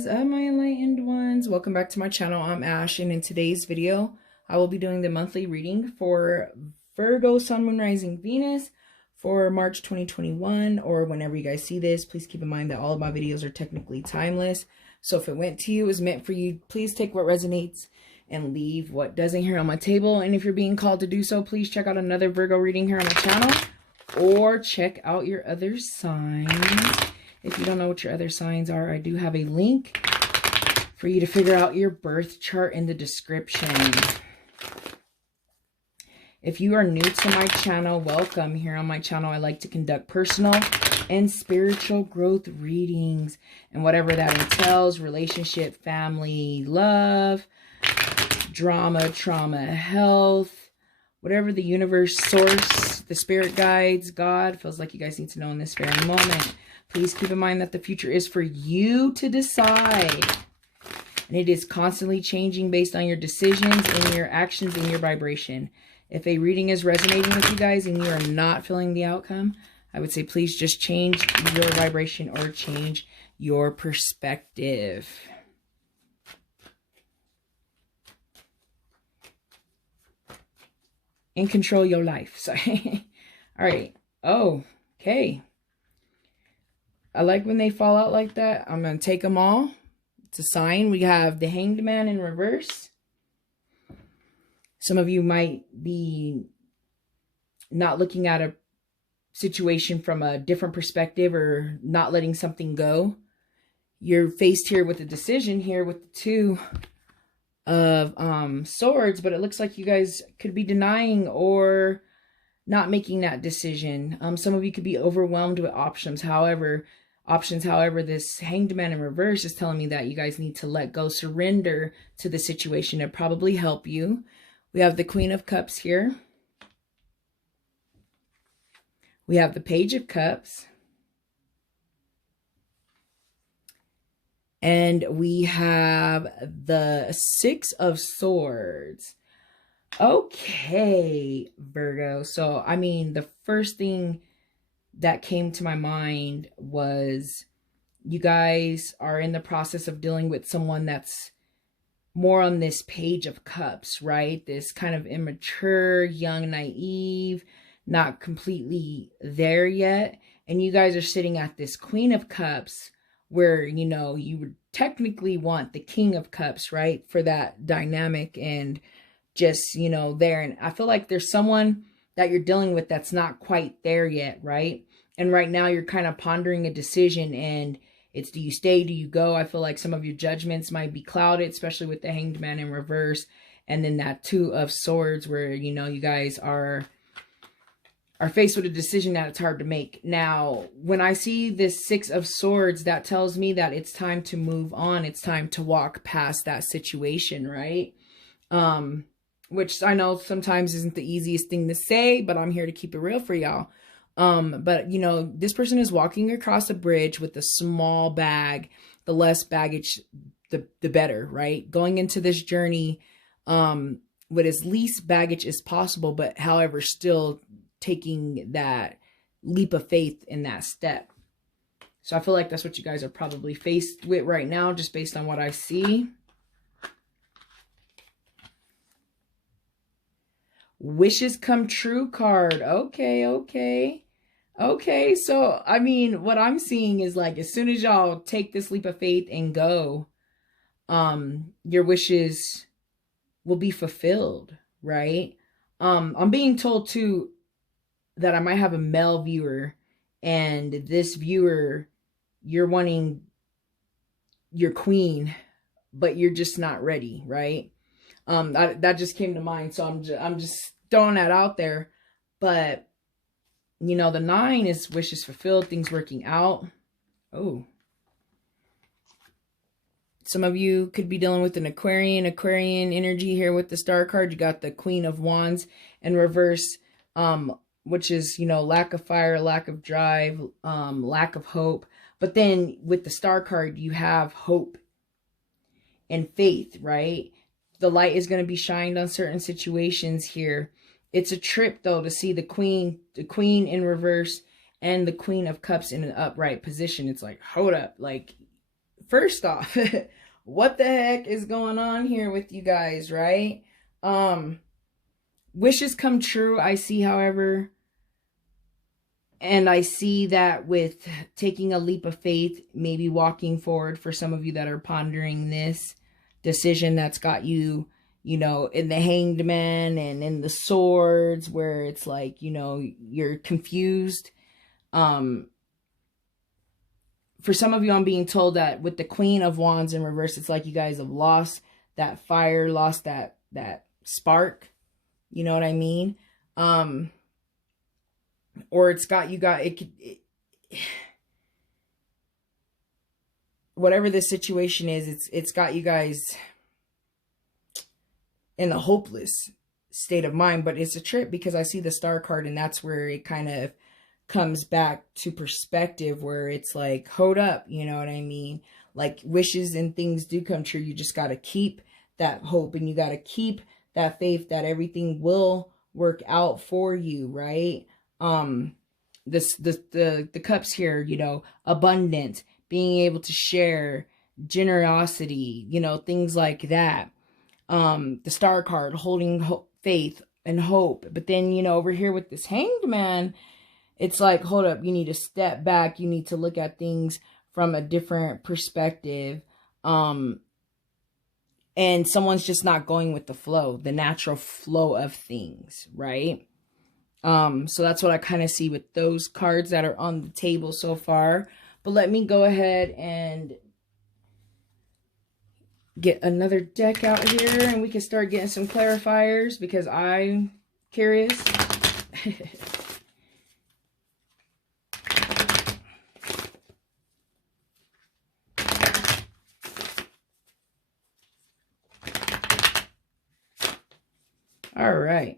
is up, my enlightened ones? Welcome back to my channel. I'm Ash, and in today's video I will be doing the monthly reading for Virgo Sun Moon Rising Venus for March 2021, or whenever you guys see this. Please keep in mind that all of my videos are technically timeless, so if it went to you, it was meant for you. Please take what resonates and leave what doesn't here on my table. And if you're being called to do so, please check out another Virgo reading here on my channel, or check out your other signs. If you don't know what your other signs are, I do have a link for you to figure out your birth chart in the description. If you are new to my channel, welcome. Here on my channel, I like to conduct personal and spiritual growth readings, and whatever that entails: relationship, family, love, drama, trauma, health, whatever the universe, source, the spirit guides, God feels like you guys need to know in this very moment. Please keep in mind that the future is for you to decide. And it is constantly changing based on your decisions and your actions and your vibration. If a reading is resonating with you guys and you are not feeling the outcome, I would say please just change your vibration or change your perspective. And control your life. Sorry. All right. Oh, okay. I like when they fall out like that. I'm going to take them all. It's a sign. We have the Hanged Man in reverse. Some of you might be not looking at a situation from a different perspective, or not letting something go. You're faced here with a decision here with the Two of Swords, but it looks like you guys could be denying or not making that decision. Some of you could be overwhelmed with options. However, this Hanged Man in reverse is telling me that you guys need to let go, surrender to the situation. It'll probably help you. We have the Queen of Cups here. We have the Page of Cups. And we have the Six of Swords. Okay, Virgo. So, I mean, the first thing that came to my mind was you guys are in the process of dealing with someone that's more on this Page of Cups, right? This kind of immature, young, naive, not completely there yet. And you guys are sitting at this Queen of Cups, where, you know, you would technically want the King of Cups, right? For that dynamic and just, you know, there. And I feel like there's someone that you're dealing with that's not quite there yet, right? And right now you're kind of pondering a decision, and it's, do you stay, do you go? I feel like some of your judgments might be clouded, especially with the Hanged Man in reverse. And then that Two of Swords, where, you know, you guys are faced with a decision that it's hard to make. Now, when I see this Six of Swords, that tells me that it's time to move on. It's time to walk past that situation, right? Which I know sometimes isn't the easiest thing to say, but I'm here to keep it real for y'all. But, you know, this person is walking across a bridge with a small bag. The less baggage, the better, right? Going into this journey with as least baggage as possible, but however, still taking that leap of faith in that step. So I feel like that's what you guys are probably faced with right now, just based on what I see. Wishes come true card. Okay. So, I mean, what I'm seeing is, like, as soon as y'all take this leap of faith and go, your wishes will be fulfilled, right? I'm being told too that I might have a male viewer, and this viewer, you're wanting your queen, but you're just not ready, right? That just came to mind, so I'm just throwing that out there. But, you know, the 9 is wishes fulfilled, things working out. Oh. Some of you could be dealing with an Aquarian energy here with the Star card. You got the Queen of Wands in reverse, which is, you know, lack of fire, lack of drive, lack of hope. But then with the Star card, you have hope and faith, right? The light is going to be shined on certain situations here. It's a trip, though, to see the Queen in reverse and the Queen of Cups in an upright position. It's like, hold up, like, first off, what the heck is going on here with you guys, right? Wishes come true, I see, however, and I see that with taking a leap of faith, maybe walking forward for some of you that are pondering this decision that's got you, you know, in the Hanged Man and in the Swords, where it's like, you know, you're confused. For some of you, I'm being told that with the Queen of Wands in reverse, it's like you guys have lost that fire, lost that spark. You know what I mean? Or it's got, whatever the situation is, it's got you guys in a hopeless state of mind. But it's a trip because I see the Star card, and that's where it kind of comes back to perspective, where it's like, hold up, you know what I mean? Like, wishes and things do come true. You just got to keep that hope, and you got to keep that faith that everything will work out for you, right? The cups here, you know, abundance, being able to share, generosity, you know, things like that. The Star card, holding faith and hope. But then, you know, over here with this Hanged Man, it's like, hold up, you need to step back. You need to look at things from a different perspective. And someone's just not going with the flow, the natural flow of things, right? So that's what I kind of see with those cards that are on the table so far. But let me go ahead and get another deck out here, and we can start getting some clarifiers because I'm curious. All right.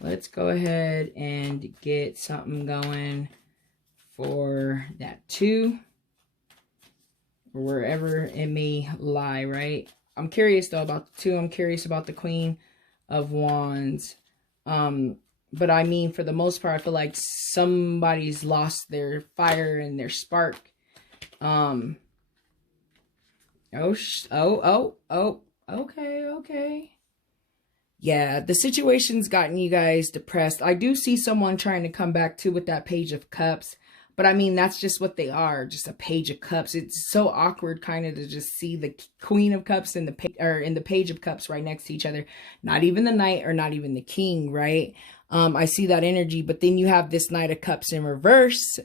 Let's go ahead and get something going for that 2, or wherever it may lie, right? I'm curious though about the 2. I'm curious about the Queen of Wands. But I mean, for the most part, I feel like somebody's lost their fire and their spark. Okay. Yeah, the situation's gotten you guys depressed. I do see someone trying to come back too with that Page of Cups. But I mean, that's just what they are, just a Page of Cups. It's so awkward kind of to just see the Queen of Cups and the Page of Cups right next to each other. Not even the Knight or not even the King, right? I see that energy, but then you have this Knight of Cups in reverse,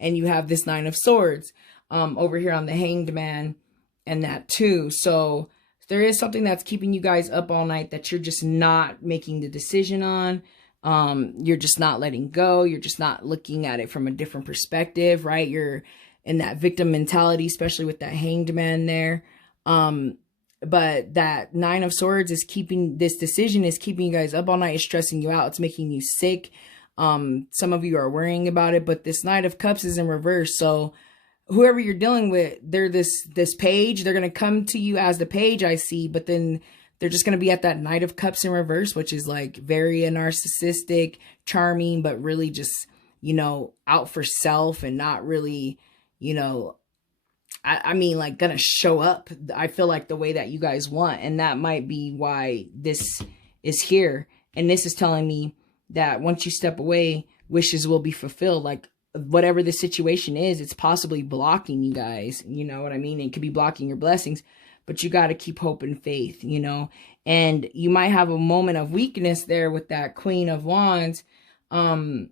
and you have this Nine of Swords over here on the Hanged Man, and that too. So there is something that's keeping you guys up all night that you're just not making the decision on. You're just not letting go. You're just not looking at it from a different perspective, right? You're in that victim mentality, especially with that Hanged Man there. But that Nine of Swords is keeping, this decision is keeping you guys up all night. It's stressing you out. It's making you sick. Some of you are worrying about it, but this Knight of Cups is in reverse. So whoever you're dealing with, they're this page. They're going to come to you as the page, I see, but then they're just going to be at that Knight of Cups in reverse, which is like very narcissistic, charming, but really just, you know, out for self and not really, you know, I mean, like, gonna show up, I feel like, the way that you guys want. And that might be why this is here. And this is telling me that once you step away, wishes will be fulfilled. Like, whatever the situation is, it's possibly blocking you guys. You know what I mean? It could be blocking your blessings, but you got to keep hope and faith, you know. And you might have a moment of weakness there with that Queen of Wands, and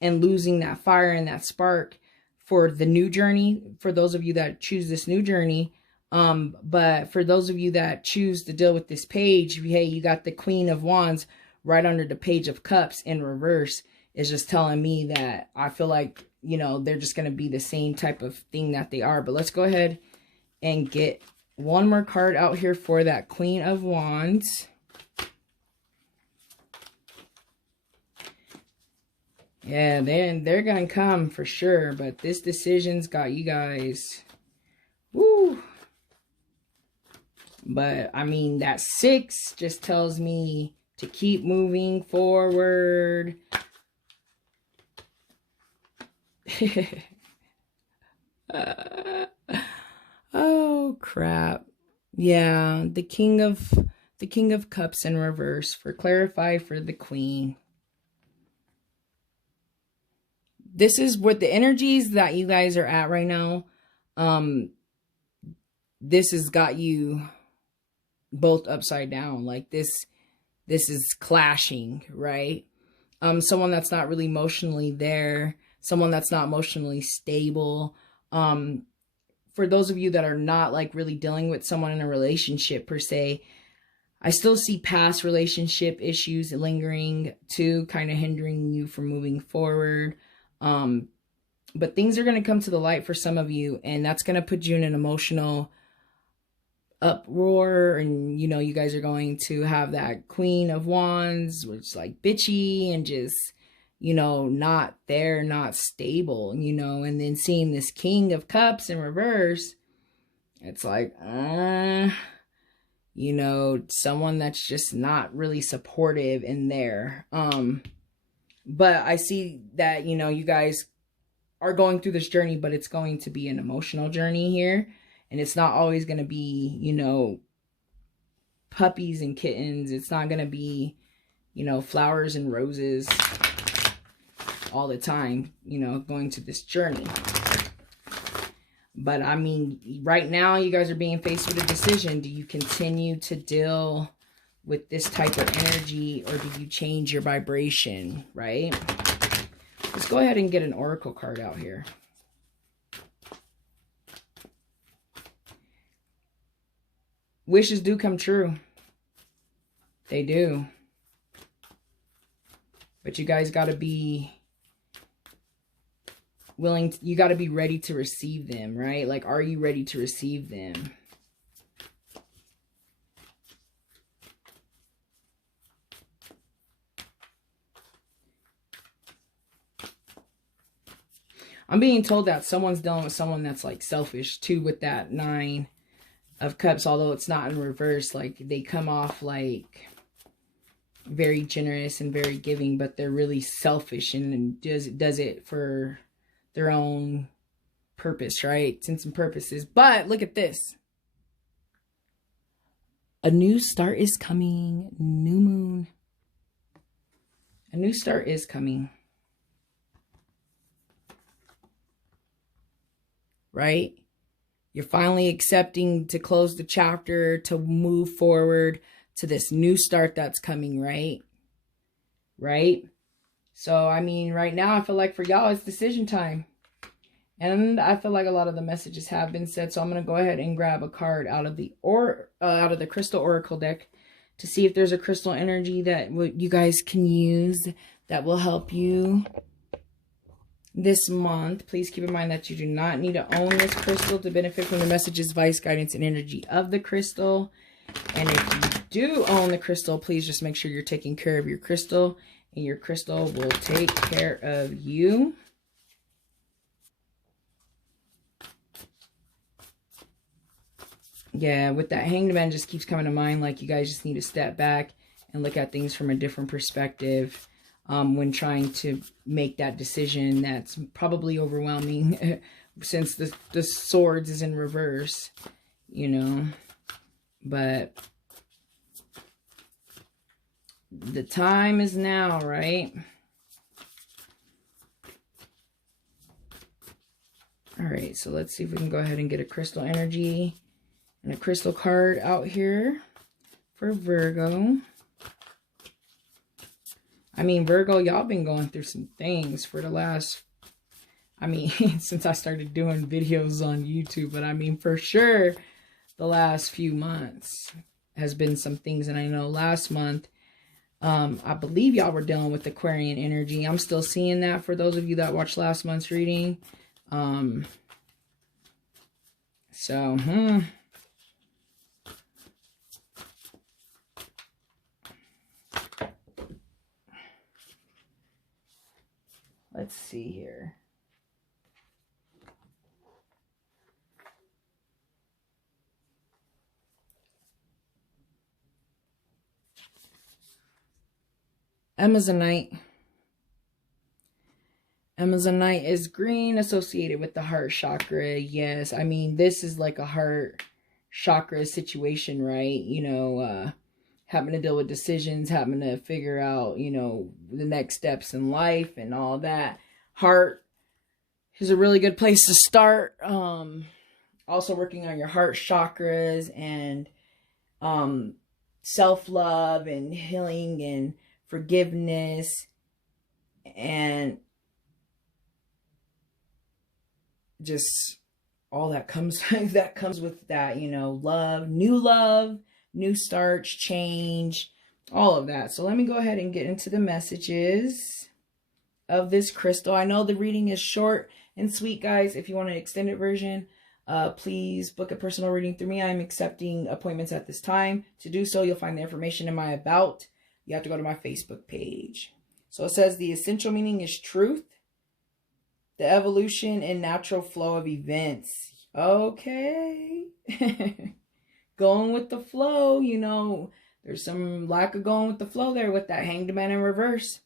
losing that fire and that spark for the new journey, for those of you that choose this new journey. But for those of you that choose to deal with this page, hey, you got the Queen of Wands right under the Page of Cups in reverse. Is just telling me that I feel like, you know, they're just going to be the same type of thing that they are. But let's go ahead and get one more card out here for that Queen of Wands. Yeah, they're going to come for sure. But this decision's got you guys. Woo. But, I mean, that 6 just tells me to keep moving forward. Oh crap. Yeah, the King of Cups in reverse for clarify for the Queen. This is what the energies that you guys are at right now. This has got you both upside down. Like this is clashing, right? Someone that's not really emotionally there, someone that's not emotionally stable. For those of you that are not like really dealing with someone in a relationship per se, I still see past relationship issues lingering too, kind of hindering you from moving forward. But things are going to come to the light for some of you, and that's going to put you in an emotional uproar. And, you know, you guys are going to have that Queen of Wands, which is like bitchy and just, you know, not there, not stable, you know, and then seeing this King of Cups in reverse, it's like, you know, someone that's just not really supportive in there. But I see that, you know, you guys are going through this journey, but it's going to be an emotional journey here. And it's not always going to be, you know, puppies and kittens. It's not going to be, you know, flowers and roses all the time, you know, going to this journey. But I mean, right now you guys are being faced with a decision. Do you continue to deal with this type of energy, or do you change your vibration, right? Let's go ahead and get an oracle card out here. Wishes do come true. They do. But you guys got to be willing, you got to be ready to receive them, right? Like, are you ready to receive them? I'm being told that someone's dealing with someone that's like selfish too, with that 9 of Cups, although it's not in reverse. Like, they come off like very generous and very giving, but they're really selfish and does it for their own purpose, right? Sense and purposes. But look at this. A new start is coming. New moon. A new start is coming. Right? You're finally accepting to close the chapter, to move forward to this new start that's coming, right? Right? So, I mean, right now, I feel like for y'all, it's decision time. And I feel like a lot of the messages have been said. So I'm going to go ahead and grab a card out of the Crystal Oracle deck to see if there's a crystal energy that you guys can use that will help you this month. Please keep in mind that you do not need to own this crystal to benefit from the messages, advice, guidance, and energy of the crystal. And if you do own the crystal, please just make sure you're taking care of your crystal, and your crystal will take care of you. Yeah, with that Hanged Man just keeps coming to mind, like you guys just need to step back and look at things from a different perspective. When trying to make that decision that's probably overwhelming since the swords is in reverse, you know. But the time is now, right? All right, so let's see if we can go ahead and get a crystal energy and a crystal card out here for Virgo. I mean, Virgo, y'all been going through some things for the last, I mean, since I started doing videos on YouTube, but I mean, for sure, the last few months has been some things. And I know last month, I believe y'all were dealing with Aquarian energy. I'm still seeing that for those of you that watched last month's reading. Let's see here. Amazonite. Amazonite is green, associated with the heart chakra. Yes, I mean, this is like a heart chakra situation, right? You know, having to deal with decisions, having to figure out, you know, the next steps in life and all that. Heart is a really good place to start. Also working on your heart chakras and self-love and healing and forgiveness and just all that comes with that, you know, love, new starts, change, all of that. So let me go ahead and get into the messages of this crystal. I know the reading is short and sweet, guys. If you want an extended version, please book a personal reading through me. I'm accepting appointments at this time. To do so, you'll find the information in my about. You have to go to my Facebook page. So it says the essential meaning is truth, the evolution and natural flow of events. Okay. Going with the flow, you know, there's some lack of going with the flow there with that Hanged Man in reverse.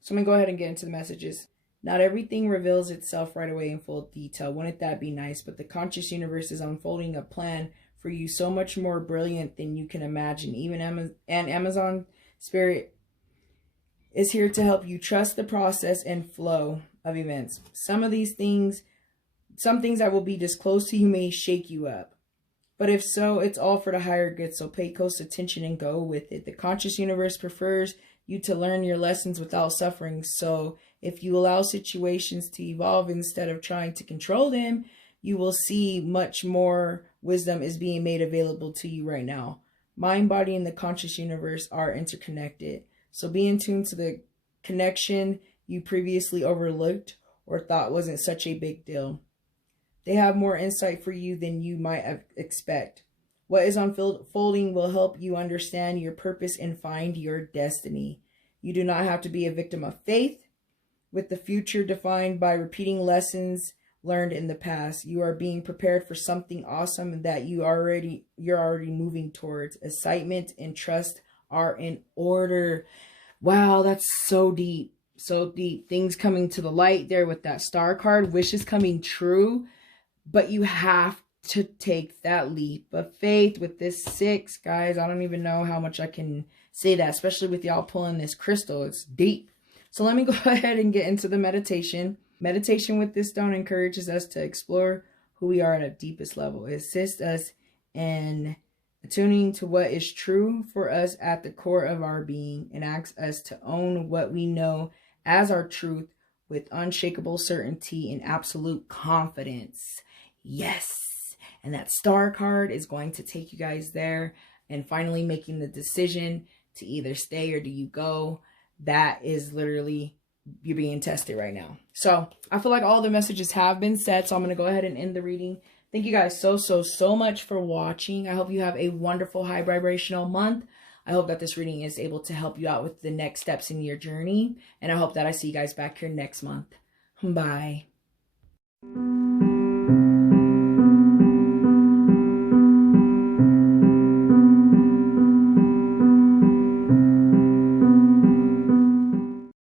So I'm going to go ahead and get into the messages. Not everything reveals itself right away in full detail. Wouldn't that be nice? But the conscious universe is unfolding a plan for you so much more brilliant than you can imagine. Even Amazon Spirit is here to help you trust the process and flow of events. Some things that will be disclosed to you may shake you up. But if so, it's all for the higher good. So pay close attention and go with it. The conscious universe prefers you to learn your lessons without suffering. So if you allow situations to evolve instead of trying to control them, you will see much more wisdom is being made available to you right now. Mind, body, and the conscious universe are interconnected. So be in tune to the connection you previously overlooked or thought wasn't such a big deal. They have more insight for you than you might expect. What is unfolding will help you understand your purpose and find your destiny. You do not have to be a victim of faith, with the future defined by repeating lessons learned in the past. You are being prepared for something awesome that you're already moving towards. Excitement and trust are in order. Wow, that's so deep. So deep. Things coming to the light there with that star card. Wishes coming true. But you have to take that leap of faith with this 6, guys. I don't even know how much I can say that, especially with y'all pulling this crystal. It's deep. So let me go ahead and get into the meditation. Meditation with this stone encourages us to explore who we are at a deepest level. It assists us in attuning to what is true for us at the core of our being and asks us to own what we know as our truth with unshakable certainty and absolute confidence. Yes. And that star card is going to take you guys there and finally making the decision to either stay or do you go. That is literally, you're being tested right now. So I feel like all the messages have been said. So I'm going to go ahead and end the reading. Thank you guys so much for watching. I hope you have a wonderful high vibrational month. I hope that this reading is able to help you out with the next steps in your journey. And I hope that I see you guys back here next month. Bye.